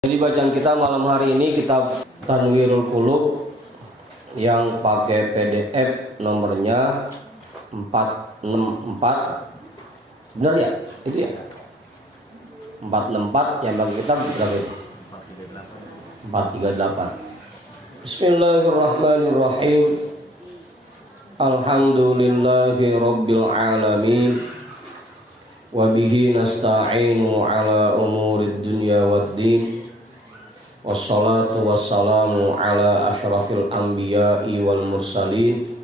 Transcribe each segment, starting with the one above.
Jadi bacaan kita malam hari ini kitab Tanwirul Qulub yang pakai PDF nomornya 464. Benar ya? Itu ya? 464 yang bagi kita berapa? 438. Bismillahirrahmanirrahim. Alhamdulillahi rabbil alamin. Wa bihi nasta'inu ala umurid dunya waddin. Wassalatu wassalamu ala ashrafil anbiya'i wal mursalin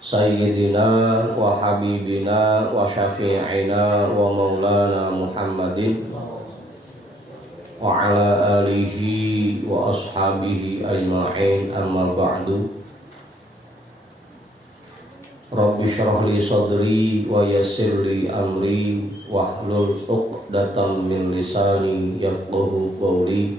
Sayyidina wa habibina wa syafi'ina wa maulana Muhammadin wa ala alihi wa ashabihi ajma'in, amma ba'du. Rabbi syrah li sadri wa yassir li amri wahlul 'uqdatam min lisani yafqahu qawli.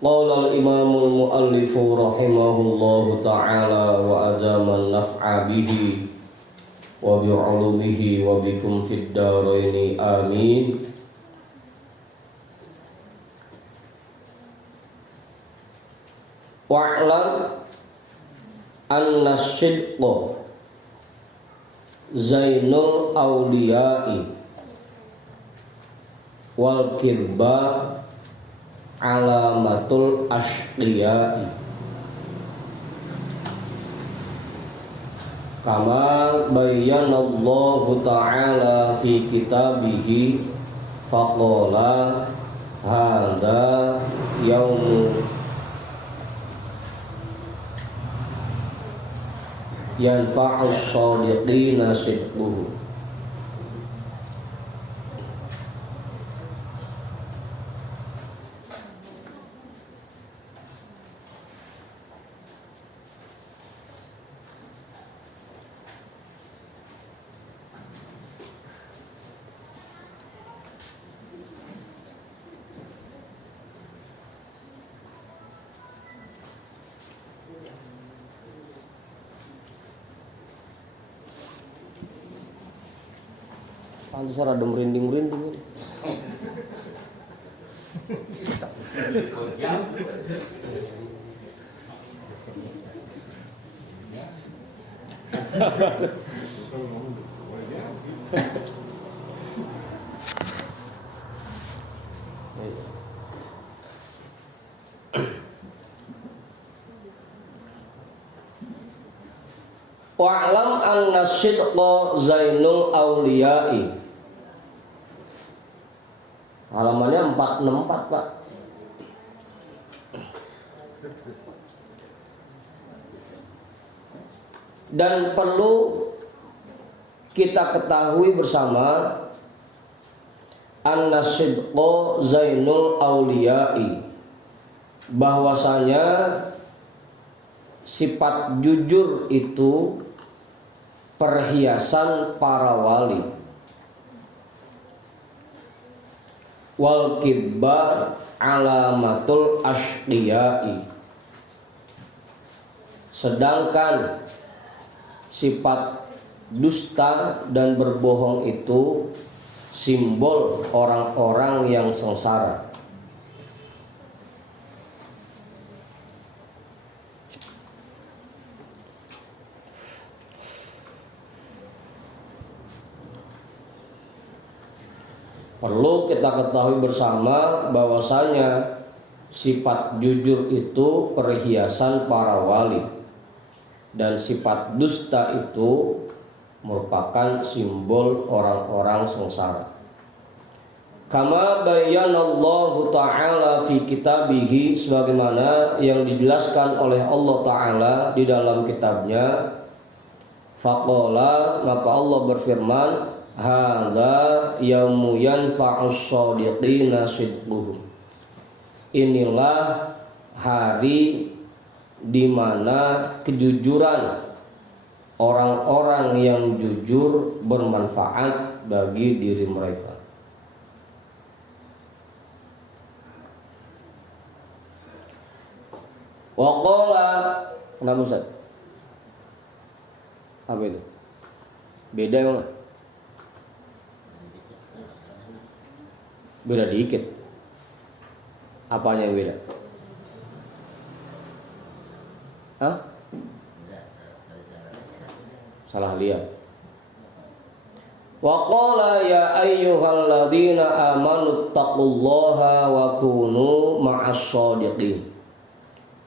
Qala al-imamul muallifu rahimahullahu ta'ala wa adama an-naf'a bihi wa bi'ulumihi wa bikum fid daraini amin. Wa'lam anna sidqa zainul awliya'i wal kirba alamatul ashqiyai, kama bayyanallahu ta'ala fi kitabihi faqala hadza yaumu yanfa'us shadiqina sidquhu. Pantes ora ada merinding-merinding. Wa'lam anna sidqa zainul awliya'i. Halamannya 464, Pak. Dan perlu kita ketahui bersama anna sidqa zainul awliya'i, bahwasanya sifat jujur itu perhiasan para wali. Wal kibba alamatul ashqiyai, sedangkan sifat dusta dan berbohong itu simbol orang-orang yang sengsara. Perlu kita ketahui bersama bahwasanya sifat jujur itu perhiasan para wali, dan sifat dusta itu merupakan simbol orang-orang sengsara. Kama bayyanallahu ta'ala fi kitabihi, sebagaimana yang dijelaskan oleh Allah Ta'ala di dalam kitabnya. Faqala, maka Allah berfirman, hadza yaumu yanfa'us shadiqina sidquhum. Inilah hari di mana kejujuran orang-orang yang jujur bermanfaat bagi diri mereka. Wa qala, kenapa Ustaz? Apa itu? Beda enggak? Beda dikit. Apanya yang beda? Hah? Salah lihat. Wa qala ya ayyuhalladzina amanu taqullaha wa kunu ma'as shadiqin.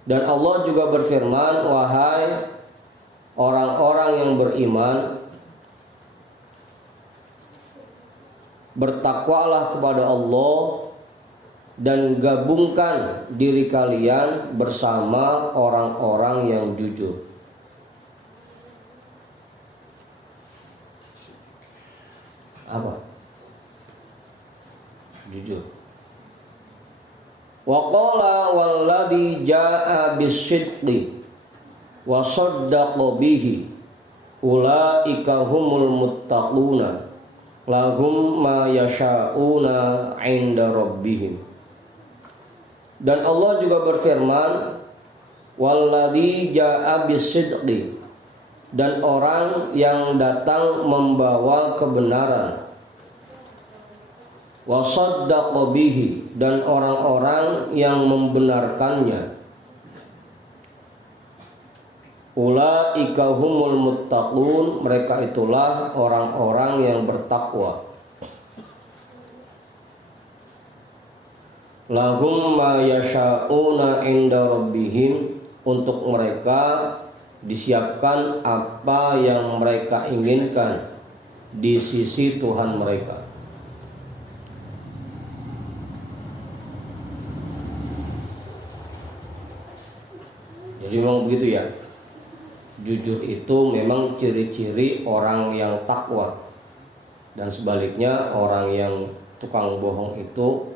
Dan Allah juga berfirman, wahai orang-orang yang beriman, bertakwalah kepada Allah dan gabungkan diri kalian bersama orang-orang yang jujur. Apa? Jujur. Wa qala walladzi jaa'a bis-sidqi wa saddaqa bihi ulaika humul muttaquna lahum ma yasha'una 'inda rabbihim. Dan Allah juga berfirman, walladzi jaa'a bis-sidqi, dan orang yang datang membawa kebenaran, wa saddaqa bihi, dan orang-orang yang membenarkannya, ulaika humul muttaqun, mereka itulah orang-orang yang bertakwa. Lahum ma yasha'una 'inda rabbihim, untuk mereka disiapkan apa yang mereka inginkan di sisi Tuhan mereka. Jadi memang begitu ya. Jujur itu memang ciri-ciri orang yang takwa. Dan sebaliknya orang yang tukang bohong itu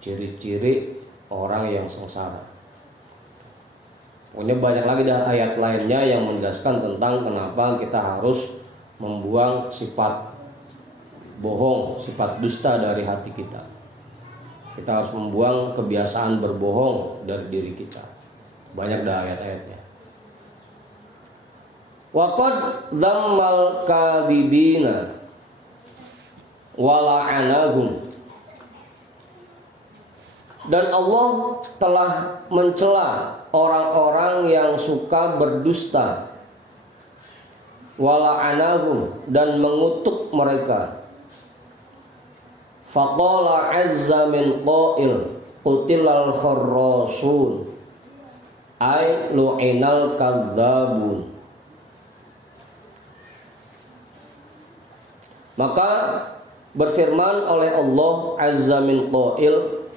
ciri-ciri orang yang sengsara. Pokoknya banyak lagi dah ayat lainnya yang menjelaskan tentang kenapa kita harus membuang sifat bohong, sifat dusta dari hati kita. Kita harus membuang kebiasaan berbohong dari diri kita. Banyak dah ayat-ayatnya. Waqad dzammal kadzibina wa la'anahum. Dan Allah telah mencela orang-orang yang suka berdusta, wala'anahum, dan mengutuk mereka. Faqala azza min qail qutilal kharrasun ay lu'inal kadzabun. Maka berfirman oleh Allah azza min qail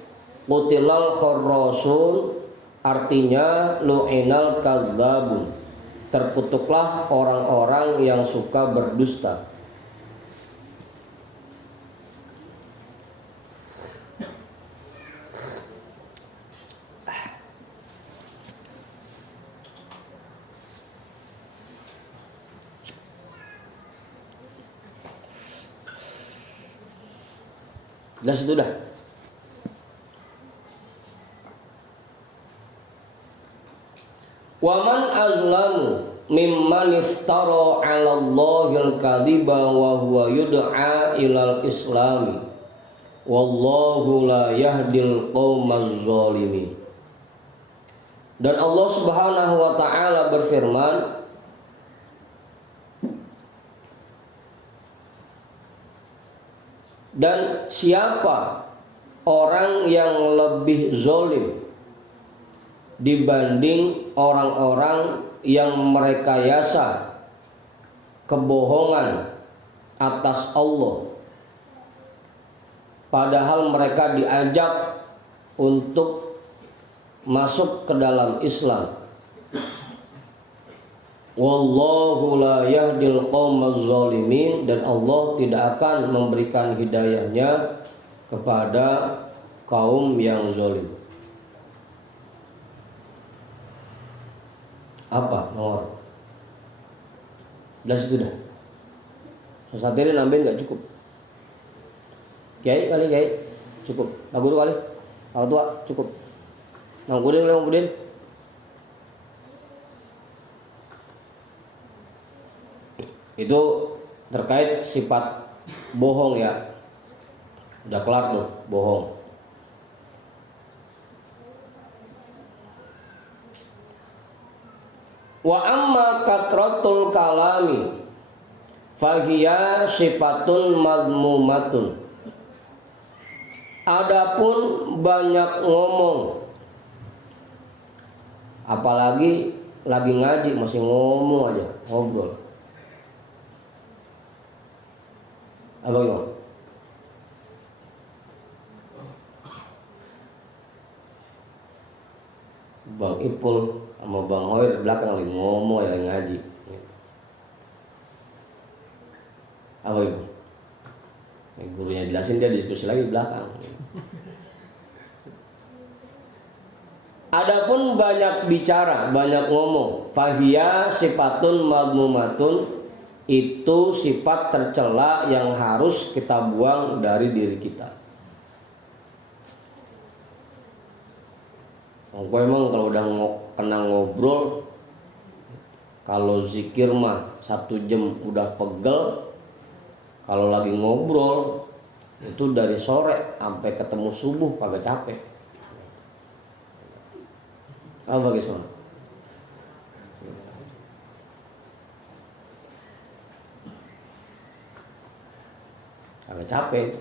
qutilal kharrasun, artinya lu'inal kadzabun, terkutuklah orang-orang yang suka berdusta. Jelas itu dah. Wa man azlamu mimman iftara 'ala Allahil kadhiba wa huwa yud'a ilal islami wallahu la yahdil qaumaz zalimin. Dan Allah Subhanahu wa taala berfirman, dan siapa orang yang lebih zalim dibanding orang-orang yang merekayasa kebohongan atas Allah, padahal mereka diajak untuk masuk ke dalam Islam. Wallahu la yahdil qaumaz zalimin, dan Allah tidak akan memberikan hidayahnya kepada kaum yang zalim. Apa nomor? Jelas itu dah. Sesatiri nambahin nggak cukup. Kiai kali kiai cukup. Pak guru kali. Pak tua cukup. Mang Budin. Itu terkait sifat bohong ya. Udah kelar tuh, bohong. Wa amma katratul kalami fahiya sifatun madmumatun. Adapun banyak ngomong, apalagi lagi ngaji masih ngomong aja, ngobrol. Apa itu? Bang Ipul sama Bang Hoir di belakang lagi ngomong, lagi ngaji. Apa itu? Gurunya jelasin, dia diskusi lagi di belakang. Adapun banyak bicara, banyak ngomong, fahiya sifatun madmumatun, itu sifat tercela yang harus kita buang dari diri kita. Emang kalau udah kena ngobrol, kalau zikir mah 1 jam udah pegel. Kalau lagi ngobrol itu dari sore sampai ketemu subuh kagak capek. Apa bagaimana? Agak capek itu.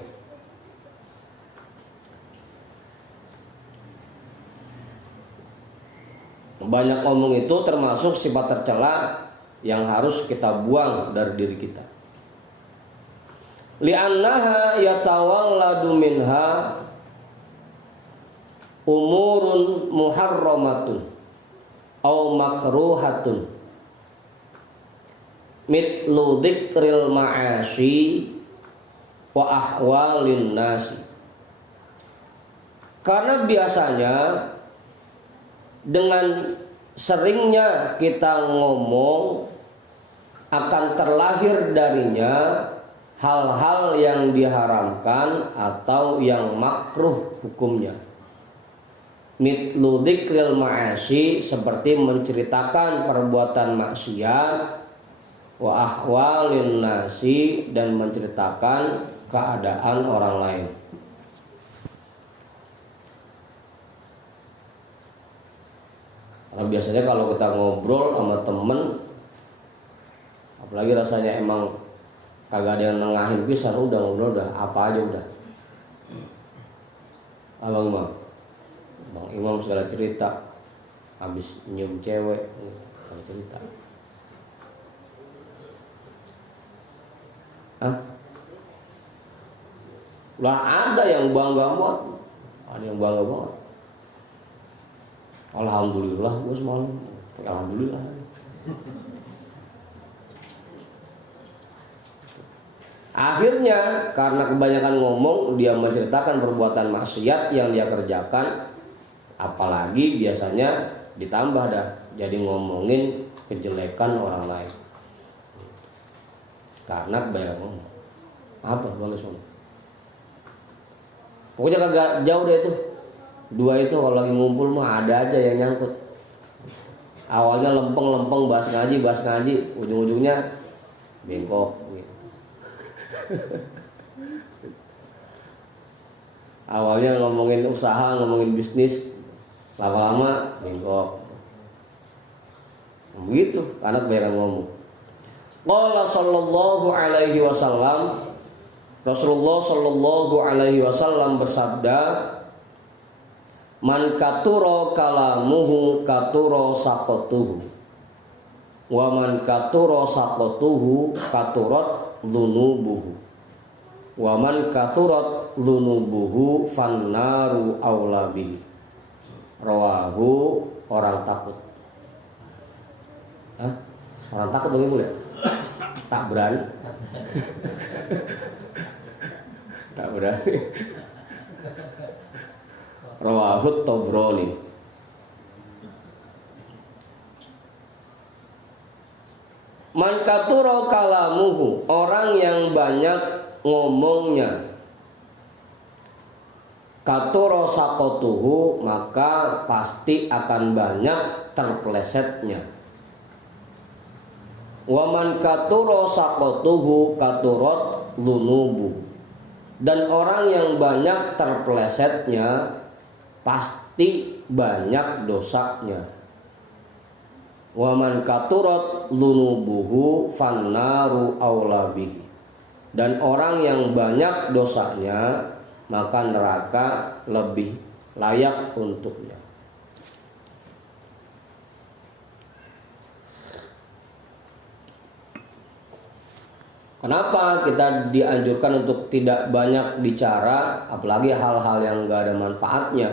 Banyak ngomong itu termasuk sifat tercela yang harus kita buang dari diri kita. Li'annaha yatawalladu minha umurun muharramatun au makruhatun mitlu dzikril ma'asyi wa ahwalin nasi. Karena biasanya dengan seringnya kita ngomong akan terlahir darinya hal-hal yang diharamkan atau yang makruh hukumnya. Mitlu dzikril ma'asyi, seperti menceritakan perbuatan maksiat, wa ahwalin nasi, dan menceritakan keadaan orang lain. Karena biasanya kalau kita ngobrol sama temen, apalagi rasanya emang kagak ada yang nengahin pisan, udah ngobrol udah apa aja udah. Abang Bang Imam segala cerita, habis nyium cewek segala cerita. Hah? Lah ada yang bangga banget, ada yang bangga banget. Alhamdulillah gue semalam, alhamdulillah. Akhirnya karena kebanyakan ngomong, dia menceritakan perbuatan maksiat yang dia kerjakan. Apalagi biasanya ditambah dah jadi ngomongin kejelekan orang lain. Karena kebanyakan ngomong. Apa bagus ngomong? Pokoknya kagak jauh deh itu. Dua itu kalau lagi ngumpul mah ada aja yang nyangkut. Awalnya lempeng-lempeng bahas ngaji, ujung-ujungnya bengkok gitu. Awalnya ngomongin usaha, ngomongin bisnis, lama-lama bengkok. Begitu, karena kebanyakan ngomong. Qala sallallahu alaihi wasallam, Rasulullah sallallahu alaihi wasallam bersabda, man katuro kalamuhu katuro sakotuhu, wa man katuro sakotuhu katurat dhunubuhu, wa man katurat dhunubuhu fannaru aula bihi. Rawahu orang takut. Hah? Orang takut dong boleh? Tak berani. Tak berani. Rawahut Tabrani. Man katura kalamuhu, orang yang banyak ngomongnya. katuro sakotuhu, maka pasti akan banyak terpelesetnya. Waman katuro sakotuhu katurot lunubu, dan orang yang banyak terpelesetnya pasti banyak dosanya. Waman katurot lunubuhu fannaru aulabihi, dan orang yang banyak dosanya maka neraka lebih layak untuknya. Kenapa kita dianjurkan untuk tidak banyak bicara, apalagi hal-hal yang gak ada manfaatnya?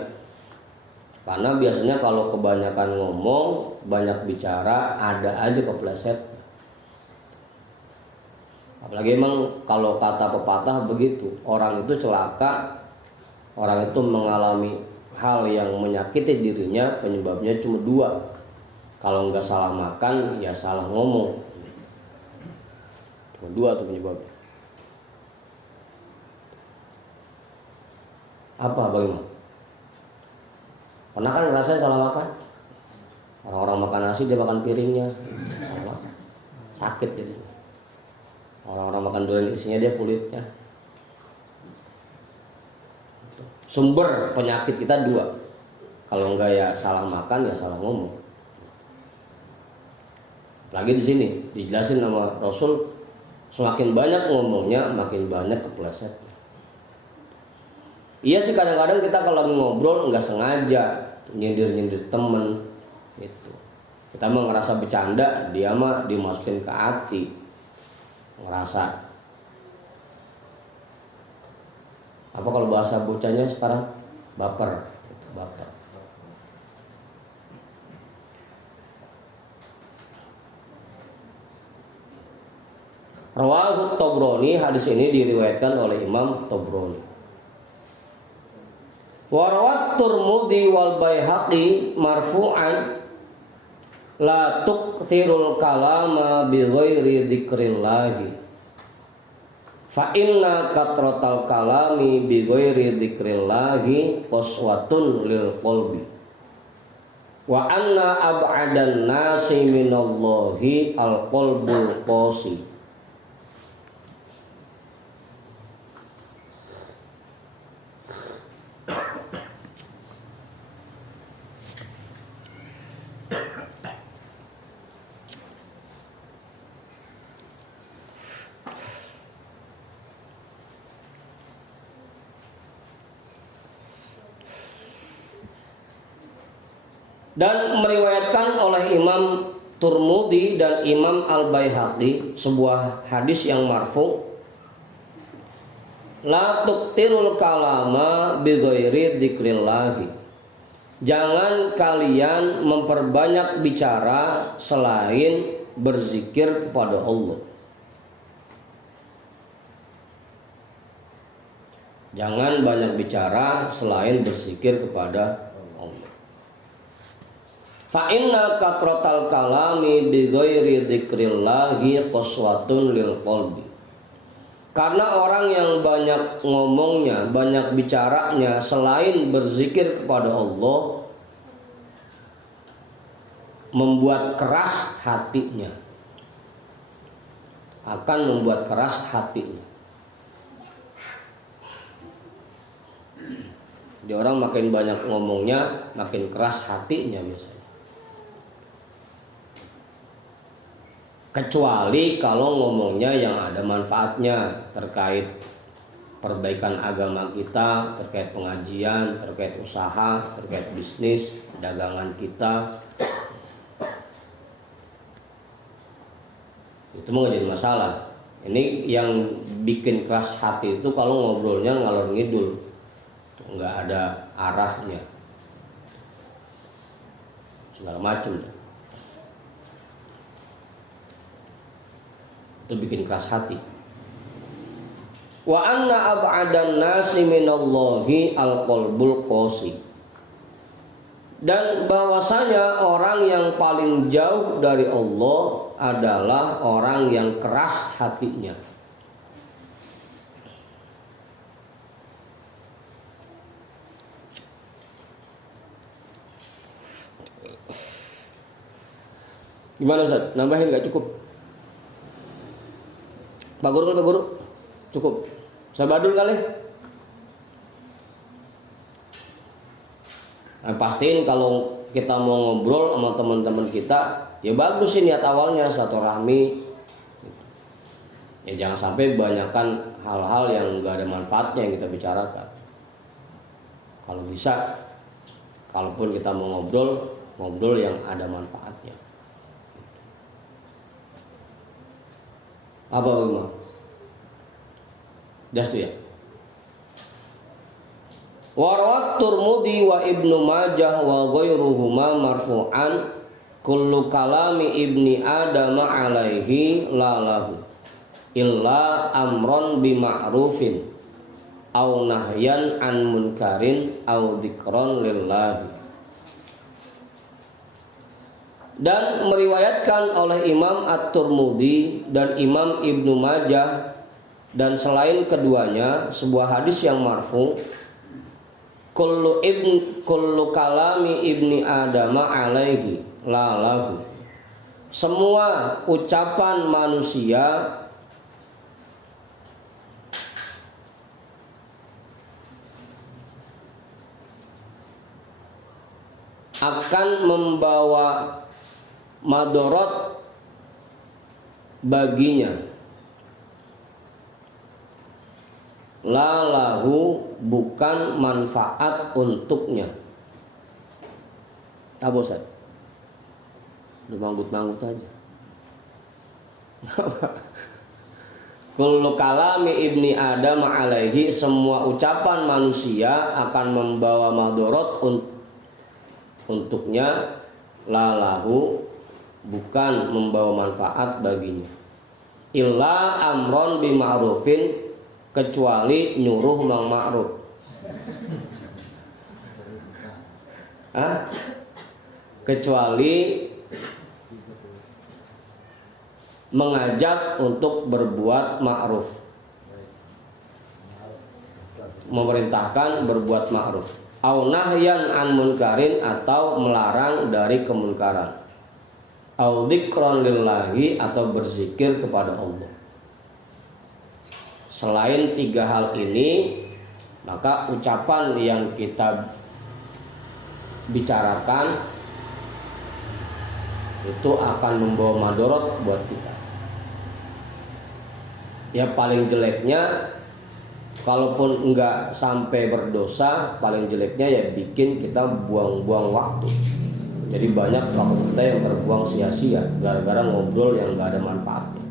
Karena biasanya kalau kebanyakan ngomong, banyak bicara, ada aja kepleset. Apalagi emang kalau kata pepatah begitu, orang itu celaka, orang itu mengalami hal yang menyakiti dirinya, penyebabnya cuma dua. Kalau nggak salah makan, ya salah ngomong. Cuma dua tuh penyebabnya. Apa bagaimana? Pernah kan ngerasain salah makan? Orang-orang makan nasi dia makan piringnya, sakit jadi. Orang-orang makan durian isinya dia kulitnya. Sumber penyakit kita dua. Kalau enggak ya salah makan, ya salah ngomong. Lagi di sini dijelasin sama Rasul, semakin banyak ngomongnya, makin banyak keplesetnya. Iya sih, kadang-kadang kita kalau ngobrol nggak sengaja nyindir-nyindir temen itu. Kita mah ngerasa bercanda, dia mah dimasukin ke hati. Ngerasa apa kalau bahasa bocahnya sekarang, baper gitu, baper. Rawahu Tabrani, hadis ini diriwayatkan oleh Imam Tabrani. Wa rawat Tirmidzi wal Baihaqi marfu'an la tuqthirul kalama bi ghairi dzikrillahi fa inna katratal kalami bi ghairi dzikrillahi qaswatun lil qalbi wa anna ab'adan nasi minallahi al qalbul qasi. Dan meriwayatkan oleh Imam Tirmidzi dan Imam Al-Baihaqi sebuah hadis yang marfu, la tuqtirul kalama bi ghairi dzikrillah. Jangan kalian memperbanyak bicara selain berzikir kepada Allah. Jangan banyak bicara selain berzikir kepada Allah. Fa inna katratal kalami bi ghairi dzikrillahi qaswatun lil qalbi. Karena orang yang banyak ngomongnya, banyak bicaranya selain berzikir kepada Allah, membuat keras hatinya. Akan membuat keras hatinya. Jadi orang makin banyak ngomongnya, makin keras hatinya biasanya. Kecuali kalau ngomongnya yang ada manfaatnya terkait perbaikan agama kita, terkait pengajian, terkait usaha, terkait bisnis, dagangan kita. Itu mah jadi masalah. Ini yang bikin keras hati itu kalau ngobrolnya ngalor ngidul, nggak ada arahnya, segala macam. Itu bikin keras hati. Wa anna ab'adan nasi minallahi al-qalbul qasi. Dan bahwasanya orang yang paling jauh dari Allah adalah orang yang keras hatinya. Gimana Ustaz? Nambahin nggak cukup? Pak Guru, cukup. Saya badul kali. Nah, pastiin kalau kita mau ngobrol sama teman-teman kita, ya bagus sih niat awalnya silaturahmi. Ya jangan sampai banyakkan hal-hal yang nggak ada manfaatnya yang kita bicarakan. Kalau bisa, kalaupun kita mau ngobrol yang ada manfaatnya. Apa bagaimana? Jas tu ya. Warawat Turmudi wa Ibnu Majah wa ghairuhuma marfu'an kullu kalami ibni Adam alaihi lalahu illa amron bima'rufin au nahyan an munkarin au dzikron lillahi. Dan meriwayatkan oleh Imam At-Tirmidzi dan Imam Ibnu Majah dan selain keduanya sebuah hadis yang marfu, kullu kalami ibni Adam alaihi lalahu, semua ucapan manusia akan membawa madorot baginya. Lalahu, bukan manfaat untuknya. Apa Ustaz? Udah manggut-manggut aja. Kullu kalami ibni Adam alaihi, semua ucapan manusia akan membawa madorot untuknya. Lalahu, bukan membawa manfaat baginya. Illa amron bima'rufin, kecuali nyuruh mang ma'ruf. Kecuali mengajak untuk berbuat ma'ruf, memerintahkan berbuat ma'ruf. Au nahyan an munkarin, atau melarang dari kemunkaran. Au dzikron lillahi, atau berzikir kepada Allah. Selain tiga hal ini, maka ucapan yang kita bicarakan itu akan membawa madorot buat kita. Ya paling jeleknya, kalaupun enggak sampai berdosa, paling jeleknya ya bikin kita buang-buang waktu. Jadi banyak waktu kita yang terbuang sia-sia gara-gara ngobrol yang enggak ada manfaatnya.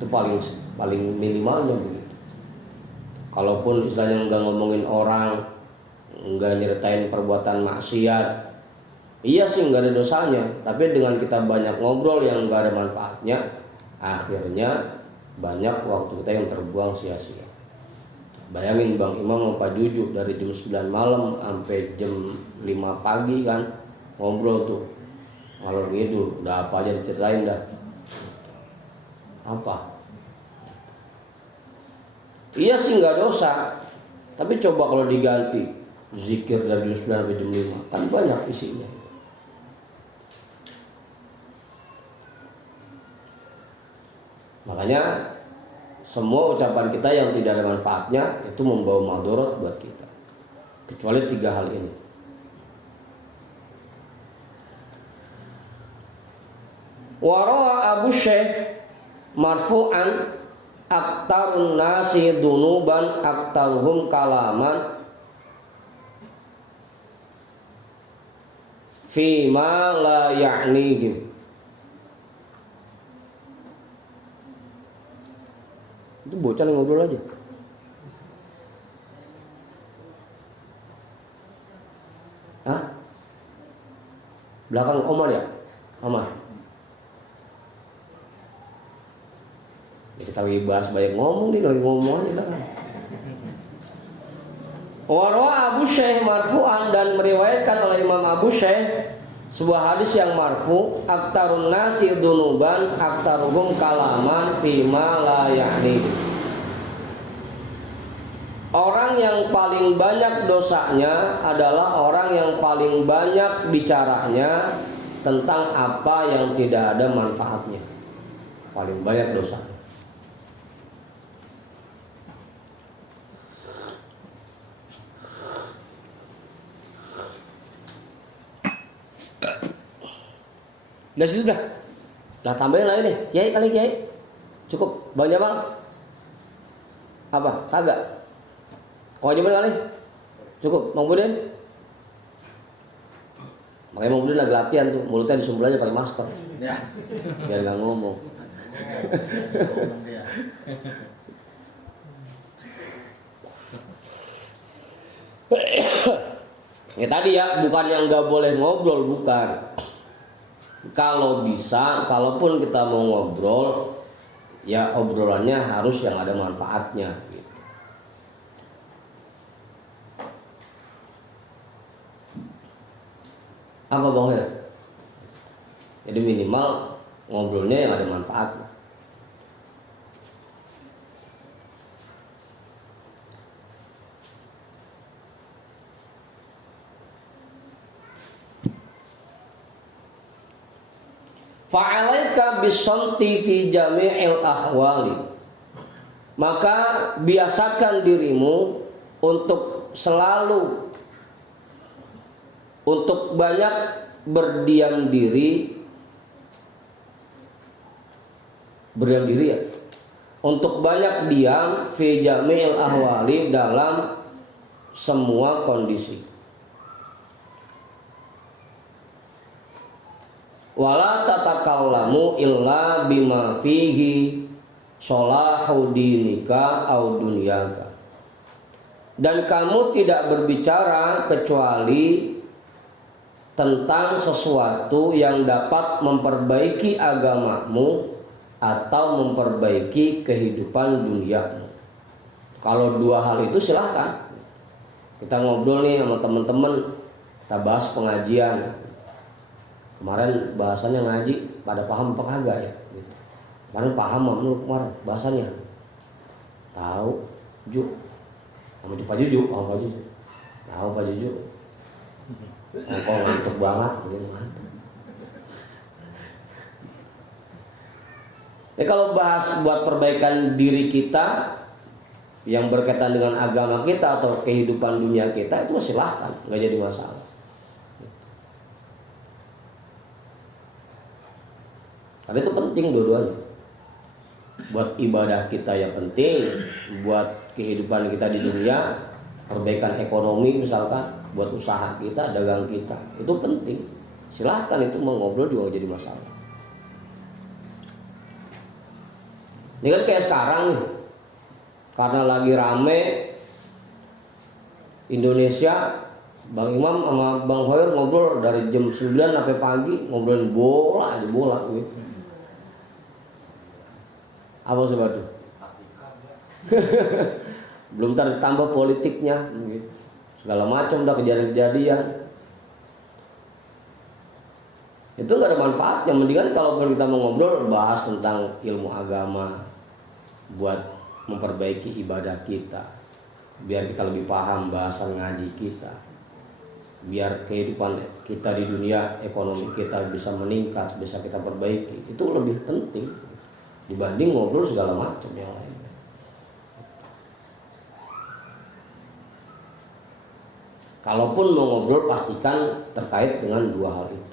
Itu paling minimalnya begitu. Kalaupun istilahnya enggak ngomongin orang, enggak nyeritain perbuatan maksiat, iya sih enggak ada dosanya. Tapi dengan kita banyak ngobrol yang enggak ada manfaatnya, akhirnya banyak waktu kita yang terbuang sia-sia. Bayangin Bang Imam sama Pak Juju dari jam 9 malam sampai jam 5 pagi kan ngobrol tuh. Kalau gitu udah apa aja diceritain dah. Apa? Iya sih nggak dosa. Tapi coba kalau diganti zikir dari jam 9 sampai jam 5, kan banyak isinya. Makanya semua ucapan kita yang tidak ada manfaatnya itu membawa madorot buat kita. Kecuali tiga hal ini. Warawa Abu Syekh marfu'an aktarun nasi dunuban aktaruhum kalaman fima la ya'nihim. Itu bocah ngobrol aja. Hah? Belakang Omar ya? Omar. Ya, kita lagi bahas banyak ngomong nih, lagi ngomong aja kan. Warwa Abu Syekh marfu'an, dan meriwayatkan oleh Imam Abu Syekh sebuah hadis yang marfu, aktarun nasi dunuban aktaruhum kalaman fima la ya'ni. Orang yang paling banyak dosanya adalah orang yang paling banyak bicaranya tentang apa yang tidak ada manfaatnya, paling banyak dosa. Dari situ dah. Nah tambahin lagi nih, Kiai kali Kiai. Cukup Bang Jamal? Apa? Kagak? Kewajiban kali? Cukup Bang Budin? Makanya Bang Budin lagi latihan tuh, mulutnya disumbul aja pakai masker. Ya. Biar nggak ngomong. Ya tadi ya, bukan yang nggak boleh ngobrol, bukan. Kalau bisa, kalaupun kita mau ngobrol, ya obrolannya harus yang ada manfaatnya. Gitu. Apa Bang ya? Jadi minimal ngobrolnya yang ada manfaatnya. Fa'alaika bisanti fi jami'il ahwali. Maka biasakan dirimu untuk selalu, untuk banyak berdiam diri ya. Untuk banyak diam fi jami'il ahwali, dalam semua kondisi. Wala tatakallamu illa bima fihi sholahu dinika au dunyaka. Dan kamu tidak berbicara kecuali tentang sesuatu yang dapat memperbaiki agamamu atau memperbaiki kehidupan duniamu. Kalau dua hal itu silahkan. Kita ngobrol nih sama teman-teman, kita bahas pengajian. Kemarin bahasannya ngaji, pada paham apa kagak ya? Gitu. Kemarin paham menurut kemarin bahasannya. Tahu, Ju. Kamu Pak Juju, paham Pak Juju. Tahu Pak Juju. Engkau ngantuk banget, gitu ngantuk. Ya kalau bahas buat perbaikan diri kita yang berkaitan dengan agama kita atau kehidupan dunia kita, itu silahkan, nggak jadi masalah. Karena itu penting dua-duanya. Buat ibadah kita ya penting, buat kehidupan kita di dunia, perbaikan ekonomi misalkan, buat usaha kita, dagang kita, itu penting. Silahkan, itu mau ngobrol juga jadi masalah. Ini kan kayak sekarang nih, karena lagi rame Indonesia, Bang Imam sama Bang Hoyer ngobrol dari jam 9 sampai pagi, ngobrolin bola aja, bola gitu. Apa sebab itu? Belum ditambah politiknya, gitu. Segala macam udah kejadian-kejadian. Itu nggak ada manfaatnya. Mendingan kalau kita mau ngobrol, bahas tentang ilmu agama, buat memperbaiki ibadah kita, biar kita lebih paham bahasan ngaji kita, biar kehidupan kita di dunia, ekonomi kita bisa meningkat, bisa kita perbaiki. Itu lebih penting dibanding ngobrol segala macam yang lain. Kalaupun mau ngobrol, pastikan terkait dengan dua hal itu.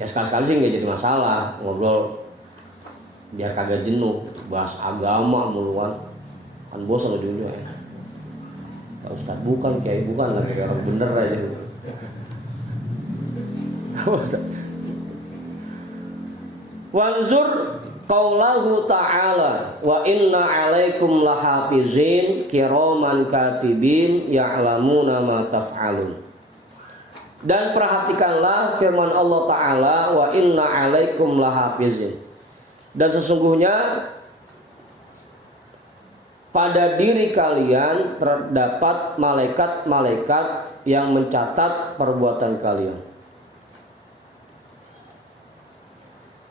Ya sekali-sekali sih nggak jadi masalah ngobrol, biar kagak jenuh bahas agama muluan, kan bosan di dunia ya. Ustaz bukan, Kiai bukan, lagi orang bener aja. Wanzur qaulahu ta'ala wa inna 'alaikum lahafizin kiraman katibin ya'lamuna ma taf'alun. Dan perhatikanlah firman Allah Ta'ala, wa inna 'alaikum lahafizin. Dan sesungguhnya pada diri kalian terdapat malaikat-malaikat yang mencatat perbuatan kalian.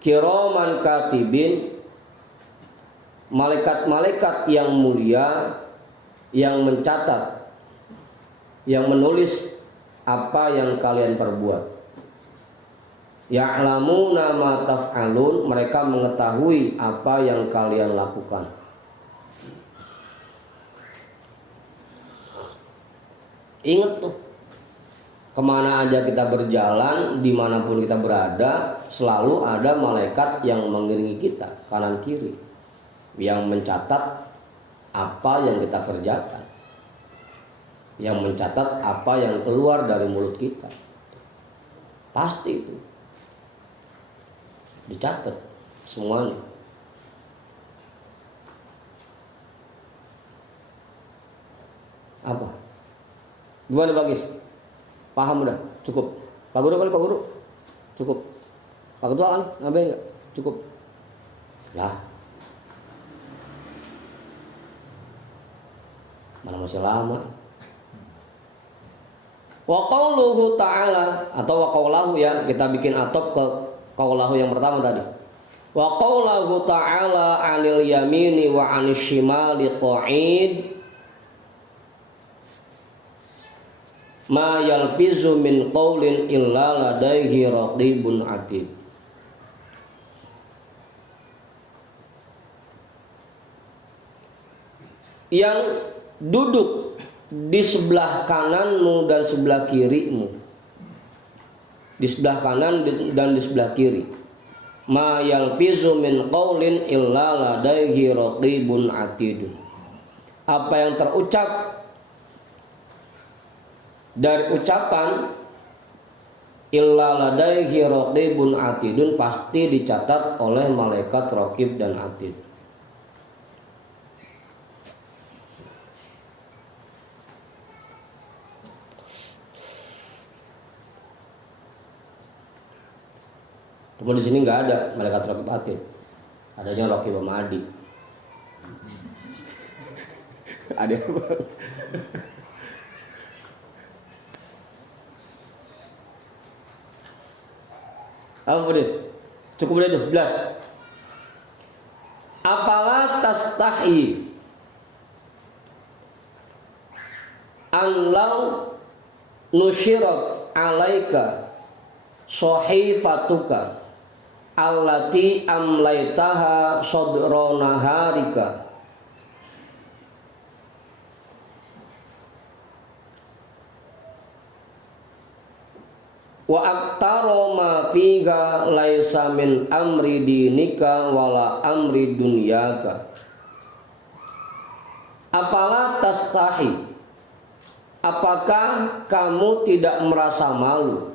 Kiraman katibin, malaikat-malaikat yang mulia yang mencatat, yang menulis apa yang kalian perbuat. Ya'lamuna ma taf'alun, mereka mengetahui apa yang kalian lakukan. Ingat tuh, kemana aja kita berjalan, dimanapun kita berada, selalu ada malaikat yang mengiringi kita kanan kiri, yang mencatat apa yang kita kerjakan, yang mencatat apa yang keluar dari mulut kita. Pasti itu dicatat semuanya. Apa? Gimana Bagis? Paham udah? Cukup. Pak Guru kali Pak Guru? Cukup. Pak Ketua kan? Ngapain enggak? Cukup. Lah. Mana masih lama? Wa qauluhu ta'ala, atau wa qaulahu ya, kita bikin atop ke qaulahu yang pertama tadi. Wa qaulahu ta'ala 'anil yamini wa 'anil shimali qa'id. Ma yalfizu min qaulin illa ladaihi raqibun atid. Yang duduk di sebelah kananmu dan sebelah kirimu, di sebelah kanan dan di sebelah kiri. Ma yalfizu min qaulin illa ladaihi raqibun atid. Apa yang terucap dari ucapan illa ladaihi raqibun atidun, pasti dicatat oleh malaikat raqib dan atid. Cuma di sini nggak ada malaikat raqib atid, adanya raqib sama adi. Ada apa? Apa deh? Cukup deh itu, jelas. Apala tastahi an law nusyirat alaika sahifatuka allati amlaitaha sadrona harika wa aktaro ma fiha laisa min amri dinika wala amri dunyaka. Afala tastahi, apakah kamu tidak merasa malu?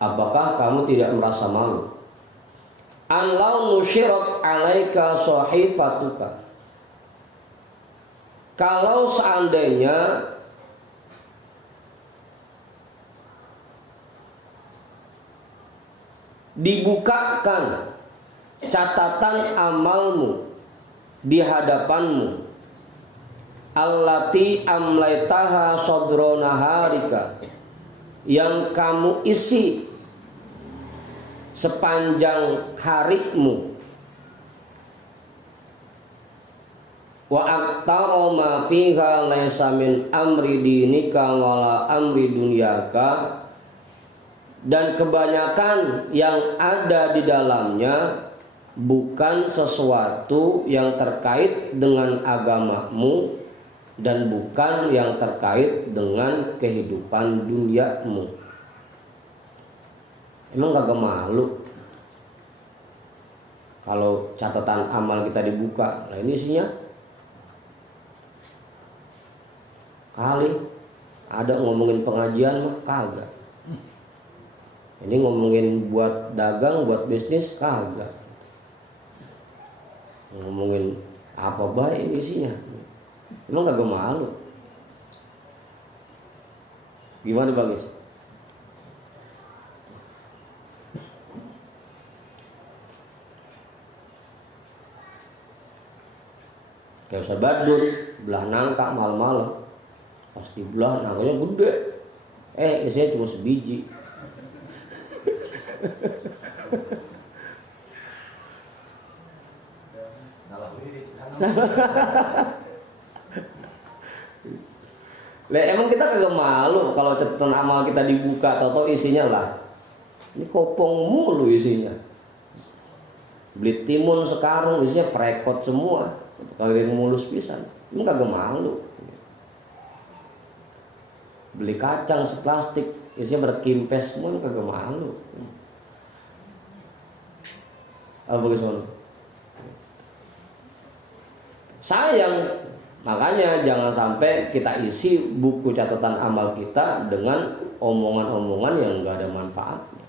Apakah kamu tidak merasa malu? An law nusyirat alaika sahifatuka, kalau seandainya dibukakan catatan amalmu di hadapanmu, allati amlaitaha sadrona harika, yang kamu isi sepanjang harimu, wa aktaro ma fiha laisa min amri dinika wala amri dunyaka, dan kebanyakan yang ada di dalamnya bukan sesuatu yang terkait dengan agamamu dan bukan yang terkait dengan kehidupan duniamu. Emang kagak malu kalau catatan amal kita dibuka? Nah ini isinya kali ada ngomongin pengajian mah kagak. Ini ngomongin buat dagang, buat bisnis kagak. Ngomongin apa baik isinya. Emang kagak malu? Gimana Bagis? Kayak Ustaz Badun belah nangka malam-malam, pas dibelah nangkanya gede, isinya cuma sebiji. Lah emang kita kagak malu kalau catatan amal kita dibuka, atau isinya lah ini kopong mulu isinya. Beli timun sekarang isinya prekot semua, kalian mulus pisan. Emang kagak malu. Beli kacang seplastik isinya berkimpes semua, kagak malu. Apa bagaimana? Sayang, makanya jangan sampai kita isi buku catatan amal kita dengan omongan-omongan yang enggak ada manfaatnya.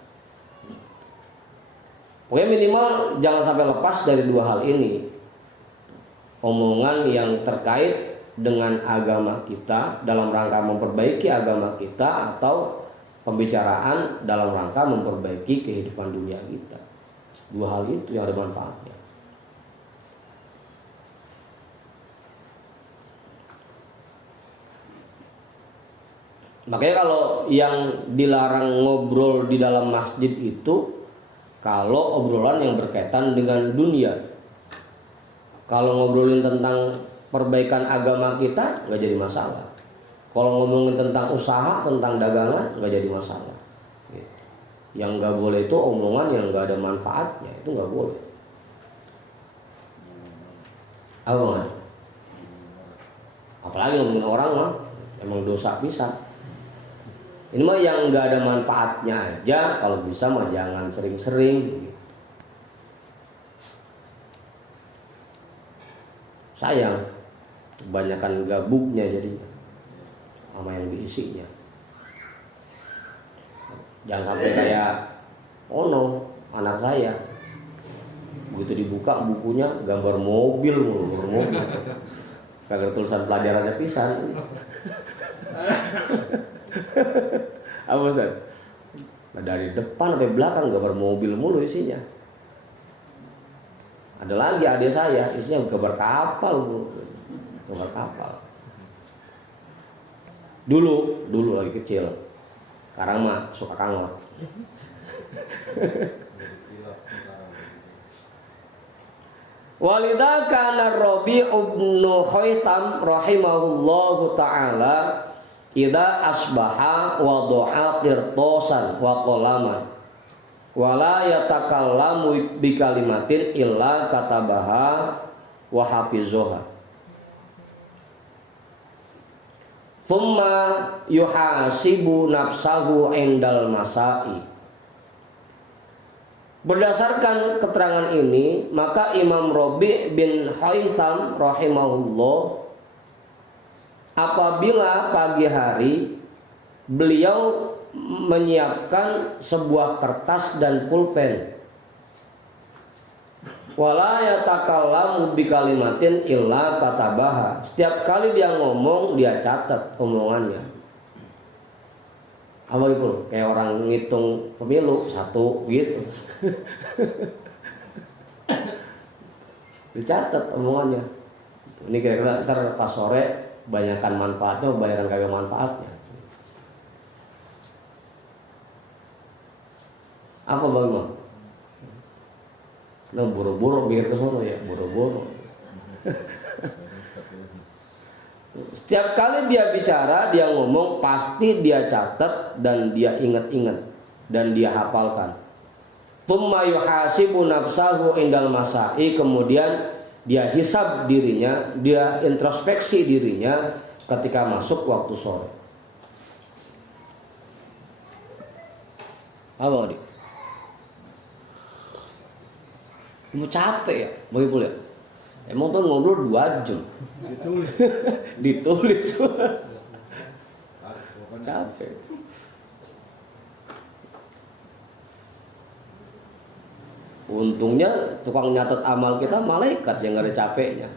Pokoknya minimal jangan sampai lepas dari dua hal ini. Omongan yang terkait dengan agama kita dalam rangka memperbaiki agama kita, atau pembicaraan dalam rangka memperbaiki kehidupan dunia kita. Dua hal itu yang ada manfaatnya. Makanya kalau yang dilarang ngobrol di dalam masjid itu kalau obrolan yang berkaitan dengan dunia. Kalau ngobrolin tentang perbaikan agama kita nggak jadi masalah. Kalau ngomongin tentang usaha, tentang dagangan nggak jadi masalah. Yang nggak boleh itu omongan yang nggak ada manfaatnya, itu nggak boleh. Apa? Apalagi ngomongin orang mah emang dosa pisan. Ini mah yang nggak ada manfaatnya aja, kalau bisa mah jangan sering-sering. Sayang, kebanyakan gabuknya jadinya sama yang diisinya. Jangan sampai kayak anak saya begitu dibuka bukunya gambar mobil mulu, kagak tulisan pelajarannya pisan. Apa Ustaz? Nah, dari depan sampai belakang gambar mobil mulu isinya. Ada lagi adik saya isinya gambar kapal mulu. Gambar kapal. Dulu lagi kecil. Sekarang mah suka kangot. Walidha kana Rabi' ibn Khaitam rahimahullahu ta'ala idza asbaha wa du'a qirtasan wa qalaman wala yatakallamu bi kalimatin illa katabaha wa hafizuha thumma yuhasibu nafsahu indal masai. Berdasarkan keterangan ini, maka Imam Rabi' bin Khaitam rahimahullah apabila pagi hari beliau menyiapkan sebuah kertas dan pulpen, wala yatakallamu bi kalimatin illa katabaha. Setiap kali dia ngomong dia catat omongannya. Apa itu? Kayak orang ngitung pemilu satu gitu. Dicatat omongannya. Ini kira-kira ntar pas sore banyakkan manfaatnya, banyakkan kagak manfaatnya. Apa bagaimana? Nah, buru-buru bikin ke sono ya, buru-buru. Setiap kali dia bicara, dia ngomong, pasti dia catat dan dia ingat-ingat dan dia hafalkan. Tsumma yuhasibu nafsahu indal masai, kemudian dia hisab dirinya, dia introspeksi dirinya ketika masuk waktu sore. Apa nih? Mau capek ya, boleh. Emang tuh ngobrol 2 jam. Ditulis. Capek. Untungnya tukang nyatet amal kita malaikat yang gak ada capeknya.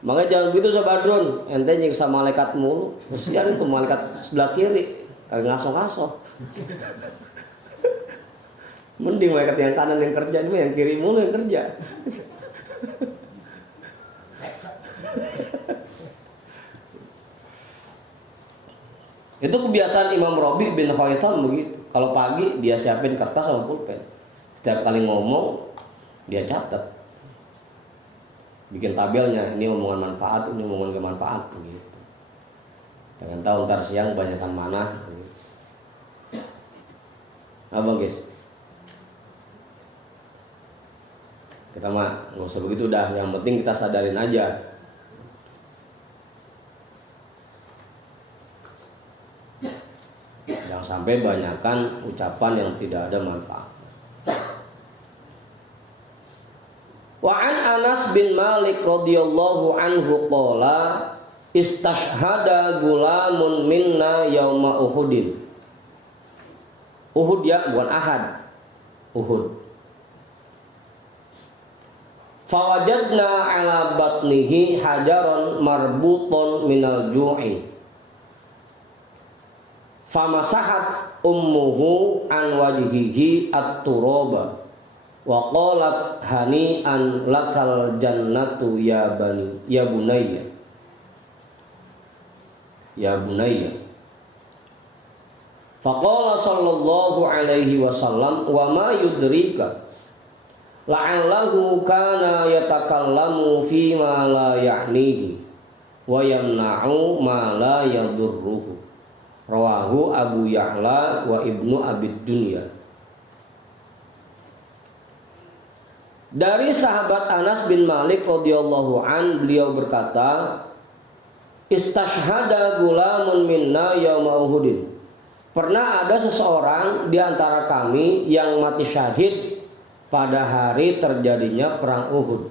Makanya jangan gitu Sobadron, ente nyiksa malaikat mulu. Kesian itu malaikat sebelah kiri, kagak ngaso-ngaso. Mending malaikat yang kanan yang kerja, ini yang kiri mulu yang kerja. Itu kebiasaan Imam Rabi' bin Khaitam begitu. Kalau pagi dia siapin kertas sama pulpen. Setiap kali ngomong dia catat, bikin tabelnya, ini omongan manfaat, ini omongan gak manfaat gitu. Jangan tahu ntar siang banyakkan mana gitu. Apa guys? Kita mah nggak usah begitu dah, yang penting kita sadarin aja. Jangan sampai banyakkan ucapan yang tidak ada manfaat. Wa an Anas bin Malik radhiyallahu anhu qala istashhada gulamun minna yauma Uhudin. Uhud ya, bukan Ahad. Uhud. Fawajadna ala batnihi hajaron marbuton minal ju'i. Famasahat ummuhu an wajhihi at-turaba wa qalat hani'an lakal jannatu ya bunayya. Ya bunayya. Faqala sallallahu alaihi wasallam wa ma yudrika la'allahu kana yatakallamu fima la ya'nihi wa yamna'u ma la yadurruhu. Rawahu Abu Ya'la wa Ibnu Abid Dunya. Dari sahabat Anas bin Malik radhiyallahu an, beliau berkata, istashhada gulamun minna yauma Uhudin. Pernah ada seseorang di antara kami yang mati syahid pada hari terjadinya perang Uhud.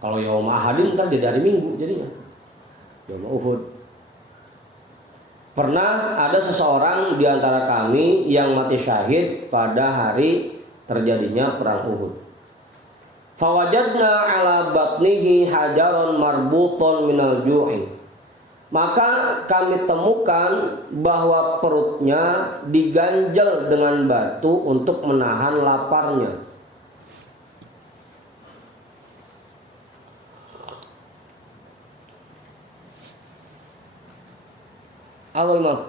Kalau yaum ahadin ntar jadi hari Minggu jadinya. Yaum Uhud. Pernah ada seseorang di antara kami yang mati syahid pada hari terjadinya perang Uhud. Fawajadna ala batnihi hajaron marbuton minal ju'i. Maka kami temukan bahwa perutnya diganjel dengan batu untuk menahan laparnya. Allah Imam.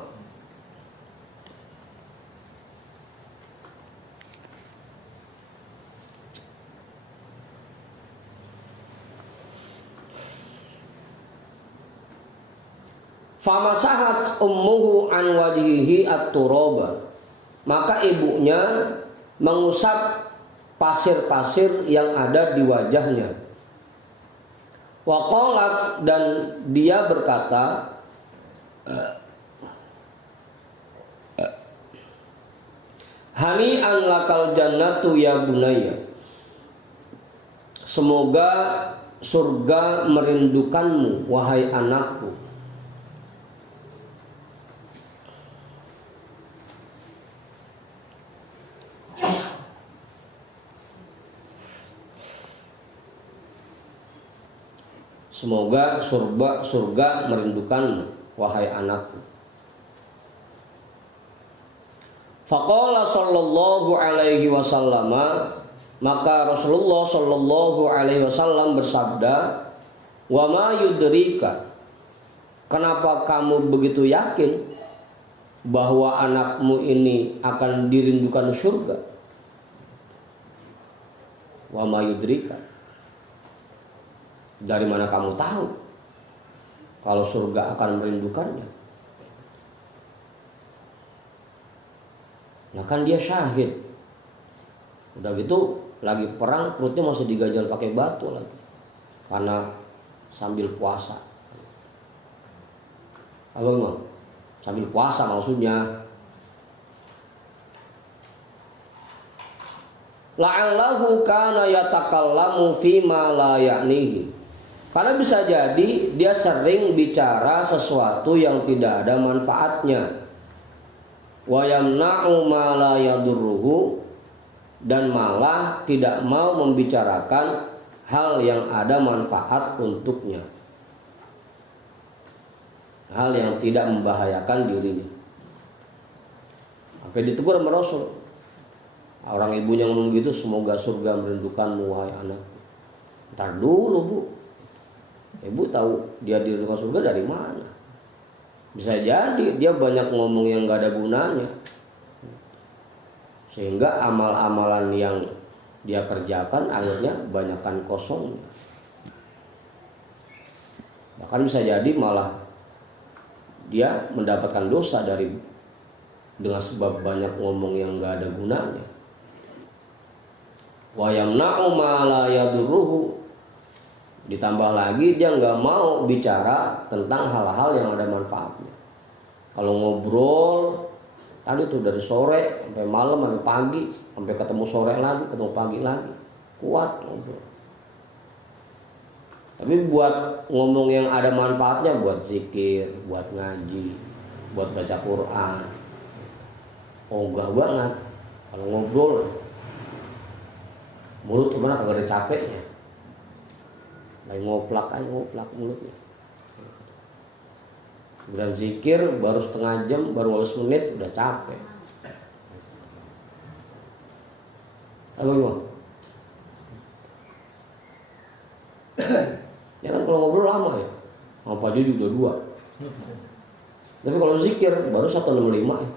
Famasahat ummuhu an wajhihi at-turaba. Maka ibunya mengusap pasir-pasir yang ada di wajahnya. Wa qalat, dan dia berkata, hani'an lakal jannatu ya bunayya. Semoga surga merindukanmu wahai anakku. Semoga surga merindukanmu wahai anakku. Faqala sallallahu alaihi wasallam, maka Rasulullah sallallahu alaihi wasallam bersabda, wa ma yudrika, kenapa kamu begitu yakin bahwa anakmu ini akan dirindukan surga? Wa ma yudrika, dari mana kamu tahu kalau surga akan merindukannya? Nah kan dia syahid. Udah gitu lagi perang, perutnya masih diganjal pakai batu lagi. Karena sambil puasa. Apa emang? Sambil puasa maksudnya. La'allahu kana yatakallamu fima la ya'nihi. Karena bisa jadi dia sering bicara sesuatu yang tidak ada manfaatnya. Wa yamna'u ma la yadurruhu, dan malah tidak mau membicarakan hal yang ada manfaat untuknya, hal yang tidak membahayakan dirinya. Sampai ditegur sama Rasul. Orang ibunya ngomong gitu, semoga surga merindukanmu wahai anak. Ntar dulu bu, ibu tahu dia dirindukan surga dari mana? Bisa jadi dia banyak ngomong yang gak ada gunanya. sehingga amal-amalan yang dia kerjakan akhirnya banyakkan kosong. Bahkan bisa jadi malah dia mendapatkan dosa dengan sebab banyak ngomong yang gak ada gunanya. Wa yamna'u ma la yadurruhu. Ditambah lagi dia nggak mau bicara tentang hal-hal yang ada manfaatnya. Kalau ngobrol tadi tuh dari sore sampai malam, sampai pagi, sampai ketemu sore lagi, ketemu pagi lagi, kuat ngobrol. Tapi buat ngomong yang ada manfaatnya, buat zikir, buat ngaji, buat baca Quran, ogah banget. Kalau ngobrol, mulut gimana kagak ada capeknya. Lagi ngoplak mulutnya. Kemudian zikir baru setengah jam, baru 15 menit udah capek. Apa gimana? Ya kan kalau ngobrol lama ya. Apa aja juga 2. Tapi kalau zikir baru 165 ya.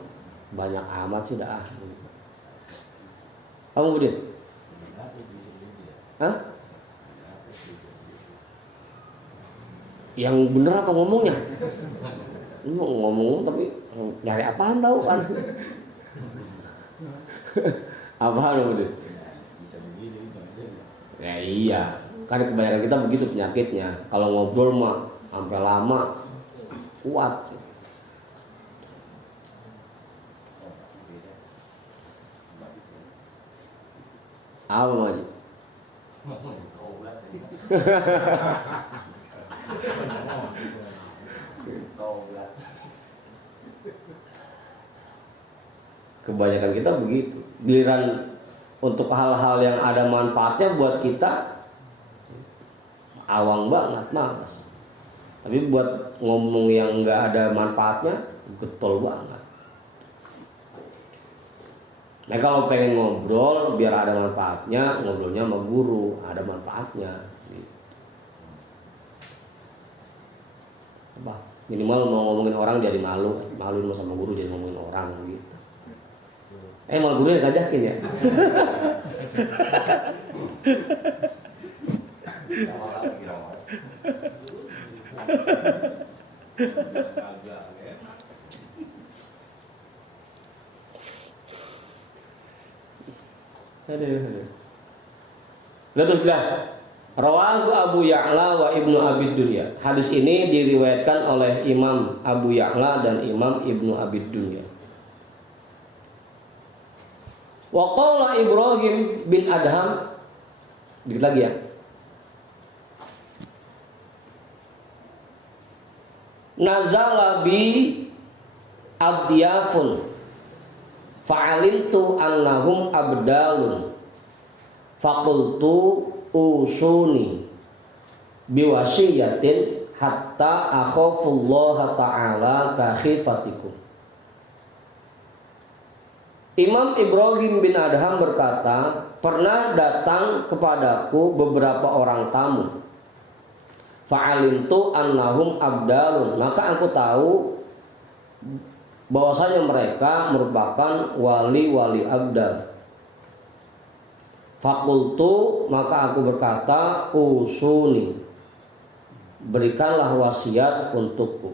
Banyak amat sih dah. Kamu kemudian? Hah? Yang bener apa ngomongnya? Ngomong tapi nyari apaan tahu kan? Apaan itu? Ya iya, kan kebanyakan kita begitu penyakitnya. Kalau ngobrol mah sampai lama kuat. Apa Maji? Kebanyakan kita begitu. Giliran untuk hal-hal yang ada manfaatnya buat kita awang banget, malas. Tapi buat ngomong yang nggak ada manfaatnya getol banget. Nah kalau pengen ngobrol biar ada manfaatnya, ngobrolnya sama guru, ada manfaatnya. Apa? Minimal mau ngomongin orang jadi malu sama guru jadi ngomongin orang gitu. Malah gurunya ngajakin ya. Aduh. 11. Rawahu Abu Ya'la wa Ibnu Abi Dunya. Hadis ini diriwayatkan oleh Imam Abu Ya'la dan Imam Ibnu Abi Dunya. Wa qala Ibrahim bin Adham. Dikit lagi ya. Nazala bi adyafun fa'alimtu annahum abdalun faqultu usuni biwasiyatin hatta akhafullaha ta'ala ka khifatikum. Imam Ibrahim bin Adham berkata, pernah datang kepadaku beberapa orang tamu. Fa'alimtu annahum abdalun, maka aku tahu bahwasanya mereka merupakan wali-wali abdal. Fakultu, maka aku berkata, usuni, berikanlah wasiat untukku.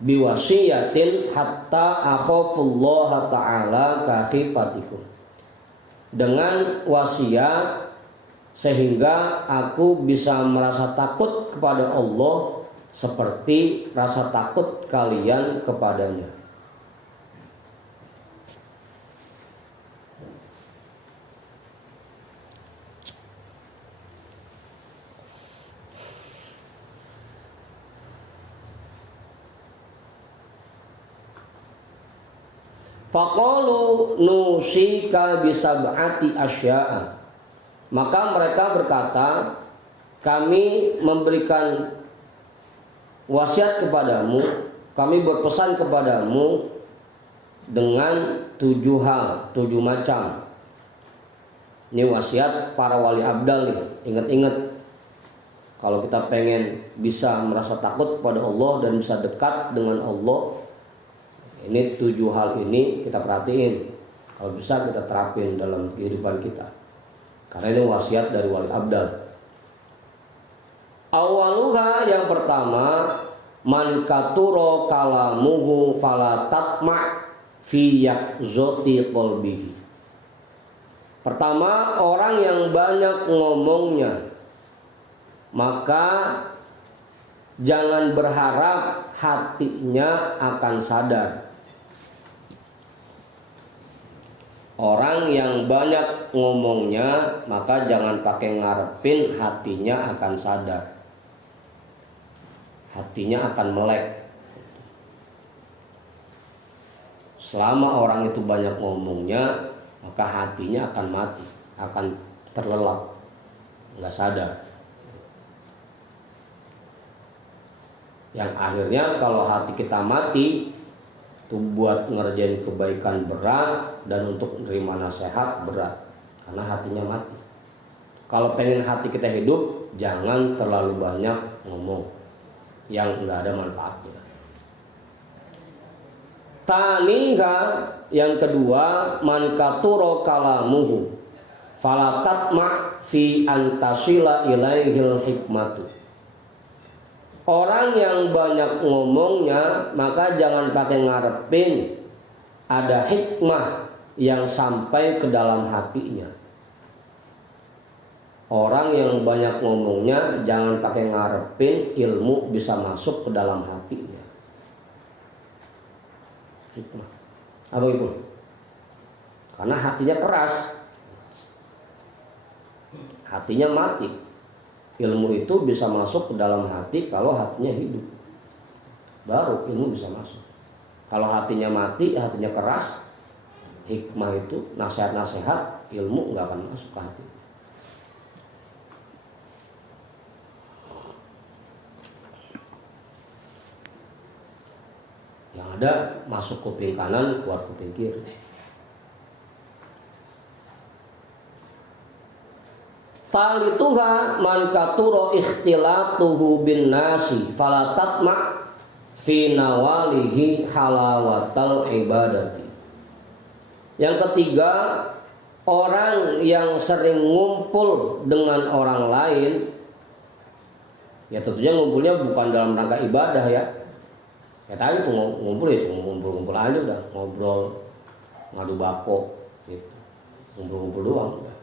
Biwasiyatin hatta akhafullaha ta'ala ka khifatikum. Dengan wasiat sehingga aku bisa merasa takut kepada Allah seperti rasa takut kalian kepadanya. Faqalu nusika bisab'ati asya'a. Maka mereka berkata, kami memberikan wasiat kepadamu, kami berpesan kepadamu dengan 7 hal, 7 macam. Ini wasiat para wali abdal nih. Ingat-ingat, kalau kita pengen bisa merasa takut kepada Allah dan bisa dekat dengan Allah, ini 7 hal ini kita perhatiin. Kalau bisa kita terapin dalam kehidupan kita. Karena ini wasiat dari wali abdal. Awaluha yang pertama, man katuro kalamuhu fala tatma fi yakzoti qalbihi. Pertama, orang yang banyak ngomongnya, maka jangan berharap hatinya akan sadar. Orang yang banyak ngomongnya, maka jangan pakai ngarepin hatinya akan sadar. Hatinya akan melek. Selama orang itu banyak ngomongnya, maka hatinya akan mati, akan terlelap, nggak sadar. Yang akhirnya kalau hati kita mati, itu buat ngerjain kebaikan berat dan untuk menerima nasihat berat, karena hatinya mati. Kalau pengen hati kita hidup, jangan terlalu banyak ngomong yang nggak ada manfaatnya. Taniha yang kedua, man katuro kalamuhu fala tatma fi antasila ilaihil hikmatu. Orang yang banyak ngomongnya, maka jangan pakai ngarepin ada hikmah yang sampai ke dalam hatinya. Orang yang banyak ngomongnya, jangan pakai ngarepin ilmu bisa masuk ke dalam hatinya. Hikmah. Apa itu? Karena hatinya keras, hatinya mati. Ilmu itu bisa masuk ke dalam hati kalau hatinya hidup, baru ilmu bisa masuk. Kalau hatinya mati, hatinya keras, hikmah itu, nasihat-nasihat, ilmu nggak akan masuk ke hati. Yang ada masuk kuping kanan, keluar kuping kiri. Falituha man katuro ikhtilatuhu bin nasi fala tatma fi nawalihi halawatal ibadati. Yang ketiga, orang yang sering ngumpul dengan orang lain, ya tentunya ngumpulnya bukan dalam rangka ibadah ya. Ya tadi tuh ngumpul ya ngumpul-ngumpul aja udah, ngobrol, ngadu bako gitu. Ngumpul-ngumpul doang udah.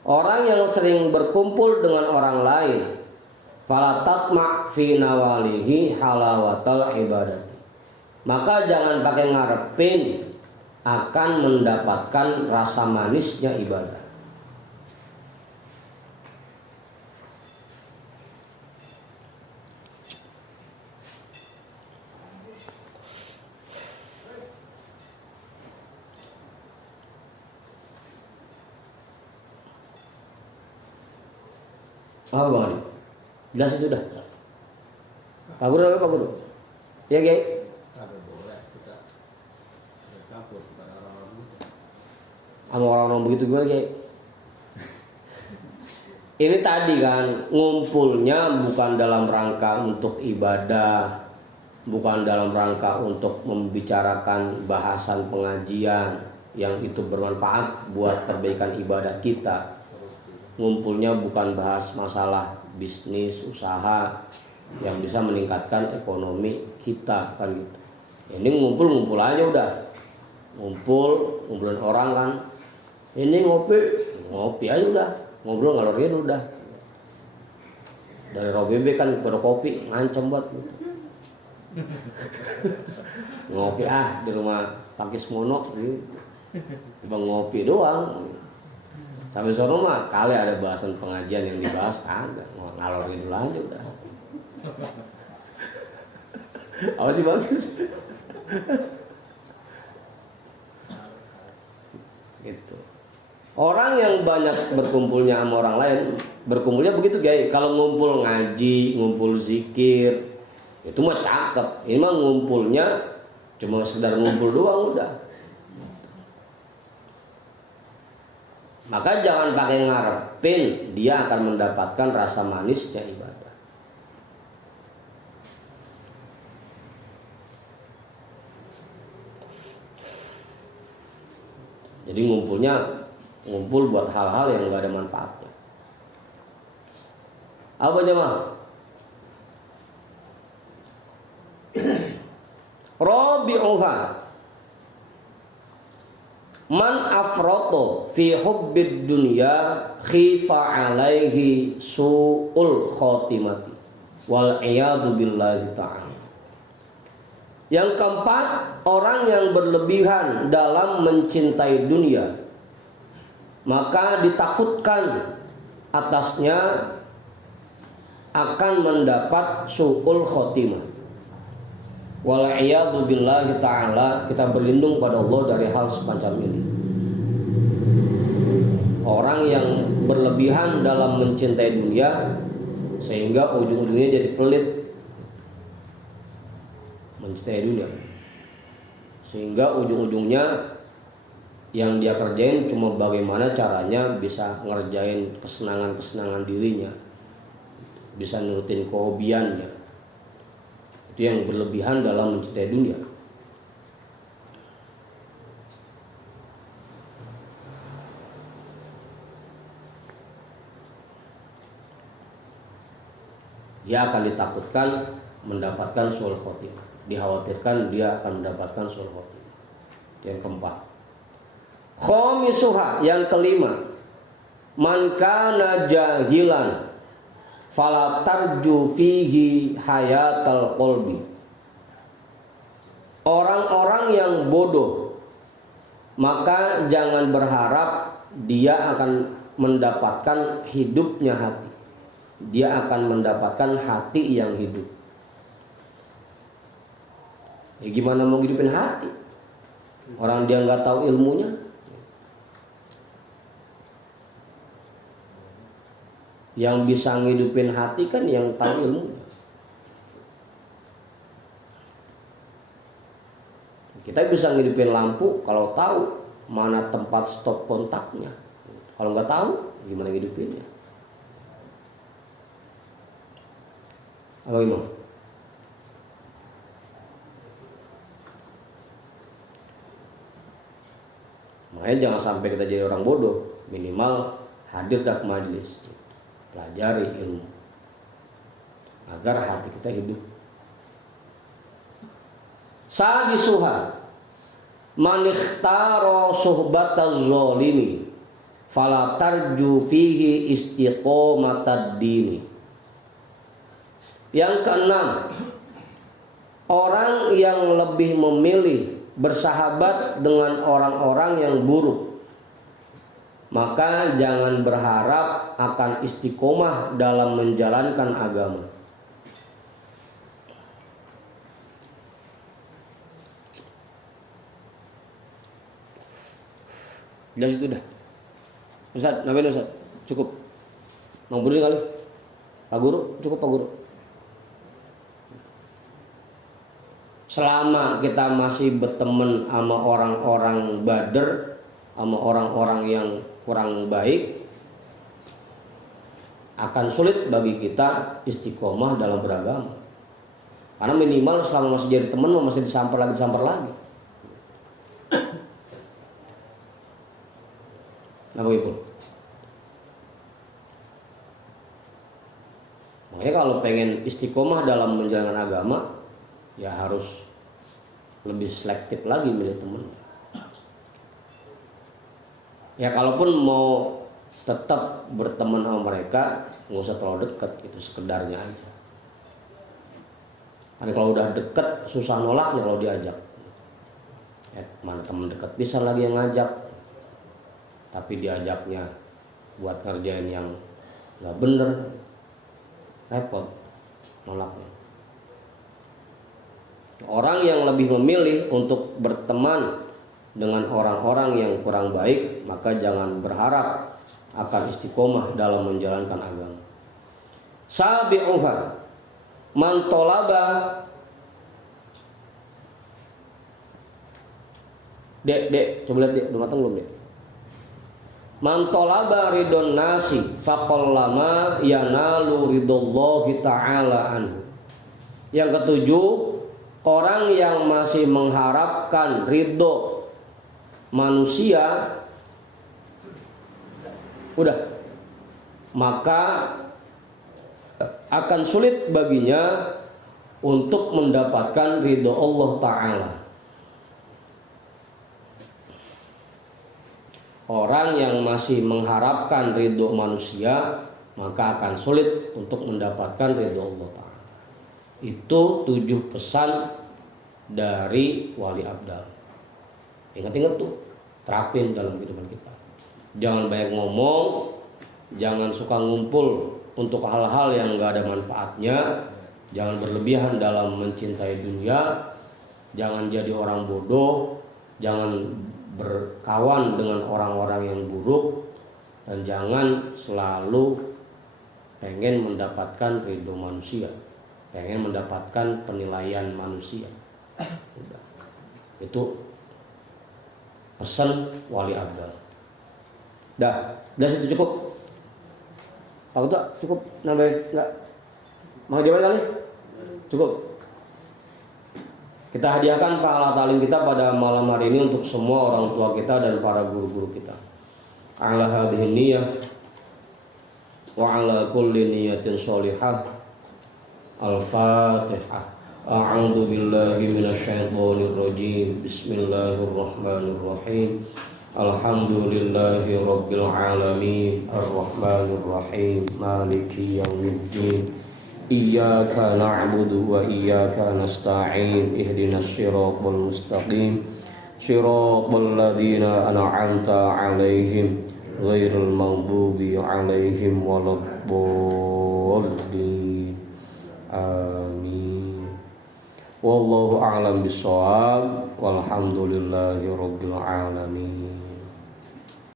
Orang yang sering berkumpul dengan orang lain, fala tatma fi nawalihi halawatal ibadati. Maka jangan pakai ngarepin akan mendapatkan rasa manisnya ibadah. Apa Bang Adi? Jelas itu dah. Pak Guru apa Pak Guru? Ya Kiai. Sama orang-orang begitu gimana Kiai? Ini tadi kan ngumpulnya bukan dalam rangka untuk ibadah, bukan dalam rangka untuk membicarakan bahasan pengajian yang itu bermanfaat buat perbaikan ibadah kita. Ngumpulnya bukan bahas masalah bisnis, usaha yang bisa meningkatkan ekonomi kita kan gitu. Ini ngumpul aja udah. Ngumpulin orang kan. Ini ngopi aja udah. Ngobrol ngalorin udah. Dari Robbebe kan pada kopi ngancem buat gitu. Ngopi di rumah Pakis Mono gitu. Bang ngopi doang. Sampai sono mah kali ada bahasan pengajian yang dibahas kagak, ngalor gitu aja udah. Apa sih bagus? Gitu. Orang yang banyak berkumpulnya sama orang lain, berkumpulnya begitu guys. Kalau ngumpul ngaji, ngumpul zikir, itu mah cakep. Ini mah ngumpulnya cuma sekedar ngumpul doang udah. Maka jangan pakai ngarepin dia akan mendapatkan rasa manisnya ibadah. Jadi ngumpul buat hal-hal yang nggak ada manfaatnya. Apa jemaah? Rabi'uha man afroto fi hubbid dunya khifa alaihi su'ul khotimati wal iyadu billahi ta'ala. Yang keempat, orang yang berlebihan dalam mencintai dunia, maka ditakutkan atasnya akan mendapat su'ul khotimah. Wal iyadu billahi ta'ala, kita berlindung pada Allah dari hal semacam ini. Orang yang berlebihan dalam mencintai dunia sehingga ujung-ujungnya jadi pelit mencintai dunia, sehingga ujung-ujungnya yang dia kerjain cuma bagaimana caranya bisa ngerjain kesenangan dirinya, bisa nurutin kehobiannya. Itu yang berlebihan dalam mencintai dunia. Dia akan ditakutkan mendapatkan su'ul khotimah, dikhawatirkan dia akan mendapatkan su'ul khotimah. Yang keempat. Khamisuha, yang kelima, man kana jahilan fala tarju fihi hayatal qalbi. Orang-orang yang bodoh, maka jangan berharap dia akan mendapatkan hidupnya hati. Dia akan mendapatkan hati yang hidup. Ya gimana mau hidupin hati? Orang dia nggak tahu ilmunya. Yang bisa ngidupin hati kan yang tahu ilmunya. Kita bisa ngidupin lampu kalau tahu mana tempat stop kontaknya. Kalau nggak tahu, gimana ngidupinnya? Apa gimana? Makanya jangan sampai kita jadi orang bodoh. Minimal hadir ke majelis, pelajari ilmu agar hati kita hidup. Sadisuha man ikhtara suhbataz zalimi fala tarju fihi istiqomatad dini. Yang keenam, orang yang lebih memilih bersahabat dengan orang-orang yang buruk, maka jangan berharap akan istiqomah dalam menjalankan agama. Jelas itu dah. Ustaz, namanya Ustaz, cukup. Mang Budi kali. Pak Guru, cukup Pak Guru. Selama kita masih berteman sama orang-orang bader, sama orang-orang yang kurang baik, akan sulit bagi kita istiqomah dalam beragama. Karena minimal selama masih jadi teman, masih disamper lagi. Nah begitu. Makanya kalau pengen istiqomah dalam menjalankan agama, ya harus lebih selektif lagi milih teman. Ya kalaupun mau tetap berteman sama mereka, nggak usah terlalu dekat, gitu, sekedarnya aja. Karena kalau udah deket susah nolaknya kalau diajak. Ya, mana teman dekat bisa lagi yang ngajak, tapi diajaknya buat ngerjain yang nggak bener, repot nolaknya. Orang yang lebih memilih untuk berteman dengan orang-orang yang kurang baik, maka jangan berharap akan istiqomah dalam menjalankan agama. Sabi'uha man tolaba. Dek, coba lihat dek, udah matang belum dek? Man tolaba ridon nasi faqallama yanalu ridallahi ta'ala anhu. Yang ketujuh, orang yang masih mengharapkan ridho manusia, udah, maka akan sulit baginya untuk mendapatkan ridho Allah Ta'ala. Orang yang masih mengharapkan ridho manusia, maka akan sulit untuk mendapatkan ridho Allah Ta'ala. Itu 7 pesan dari wali abdal. Ingat-ingat tuh, terapin dalam kehidupan kita. Jangan banyak ngomong, jangan suka ngumpul untuk hal-hal yang gak ada manfaatnya, jangan berlebihan dalam mencintai dunia, jangan jadi orang bodoh, jangan berkawan dengan orang-orang yang buruk, dan jangan selalu pengen mendapatkan ridho manusia, pengen mendapatkan penilaian manusia. Itu pesan wali abdal. Dah situ cukup. Pak Ketua cukup nambahin enggak? Mau jawab kali? Cukup. Kita hadiahkan pahala talim kita pada malam hari ini untuk semua orang tua kita dan para guru-guru kita. Ala hadhihi niyyah wa ala kulli niyyatin sholihah. Al-Fatihah. A'udzu billahi minasyaitonir rajim. Bismillahirrahmanirrahim. Alhamdulillahi rabbil alamin. Ar-Rahmanir Rahim. Maliki yaumiddin. Iyyaka na'budu wa iyyaka nasta'in. Ihdinas siratal mustaqim. Siratal ladzina an'amta 'alaihim ghairil maghdubi 'alaihim waladdallin. Amin. Wallahu a'lam bishawab. Walhamdulillahi rabbil alamin.